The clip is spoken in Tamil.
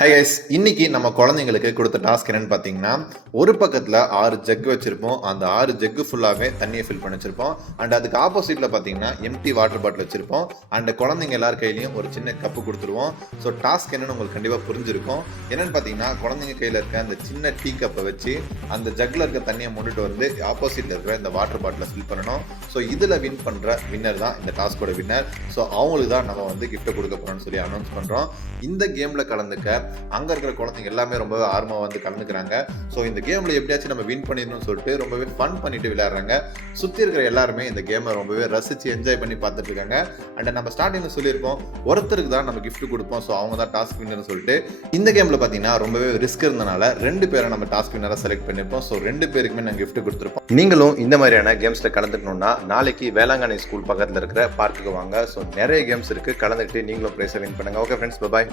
ஹை கைஸ், இன்னைக்கு நம்ம குழந்தைங்களுக்கு கொடுத்த டாஸ்க் என்னன்னு பார்த்தீங்கன்னா, ஒரு பக்கத்தில் 6 ஜக் வச்சிருப்போம். அந்த 6 ஜக்கு ஃபுல்லாகவே தண்ணியை ஃபில் பண்ணி வச்சிருப்போம். அண்ட் அதுக்கு ஆப்போசிட்டில் பார்த்தீங்கன்னா எம்டி வாட்டர் பாட்டில் வச்சிருப்போம். அண்ட் குழந்தைங்க எல்லார் கையிலையும் ஒரு சின்ன கப்பு கொடுத்துருவோம். ஸோ டாஸ்க் என்னன்னு உங்களுக்கு கண்டிப்பாக புரிஞ்சிருக்கும். என்னன்னு பார்த்தீங்கன்னா, குழந்தைங்க கையில் இருக்க அந்த சின்ன டீ கப்பை வச்சு அந்த ஜக்கில் இருக்க தண்ணியை மூடிட்டு வந்து ஆப்போசிட்டில் இருக்கிற இந்த வாட்டர் பாட்டிலை ஃபில் பண்ணணும். ஸோ இதில் வின் பண்ணுற வின்னர் தான் இந்த டாஸ்கோட வின்னர். ஸோ அவங்களுக்கு தான் நம்ம வந்து கிஃப்ட்டை கொடுக்க போகிறோம்னு சொல்லி அனௌன்ஸ் பண்ணுறோம். இந்த கேமில் கலந்துக்க அங்கே இருக்கிற குழந்தைங்க எல்லாமே ரொம்பவே ஆர்வமாக வந்து கலந்துக்கிறாங்க. ஸோ இந்த கேமில் எப்படியாச்சும் நம்ம வின் பண்ணிடணும்னு சொல்லிட்டு ரொம்பவே ஃபன் பண்ணிட்டு விளையாடுறாங்க. சுற்றி இருக்கிற எல்லாருமே இந்த கேமை ரொம்பவே ரசித்து என்ஜாய் பண்ணி பார்த்துட்டு இருக்காங்க. அண்ட் நம்ம ஸ்டார்டிங்கில் சொல்லியிருப்போம், ஒருத்தருக்கு தான் நம்ம கிஃப்ட் கொடுப்போம். ஸோ அவங்க தான் டாஸ்க் வின்னர்னு சொல்லிட்டு இந்த கேமில் பார்த்தீங்கன்னா ரொம்பவே ரிஸ்க் இருந்தனால 2 பேரை நம்ம டாஸ்க் வின்னராக செலக்ட் பண்ணியிருப்போம். ஸோ 2 பேருக்குமே நாங்கள் கிஃப்ட் கொடுத்துருப்போம். நீங்களும் இந்த மாதிரியான கேம்ஸில் கலந்துக்கணும்னா நாளைக்கு வேளாங்கண்ணி ஸ்கூல் பக்கத்தில் இருக்கிற பார்க்குக்கு வாங்க. ஸோ நிறைய கேம்ஸ் இருக்குது, கலந்துக்கிட்டு நீங்களும் ப்ரைஸை வின் பண்ணுங்கள். ஓகே ஃப்ரெண்ட்ஸ், பாய்.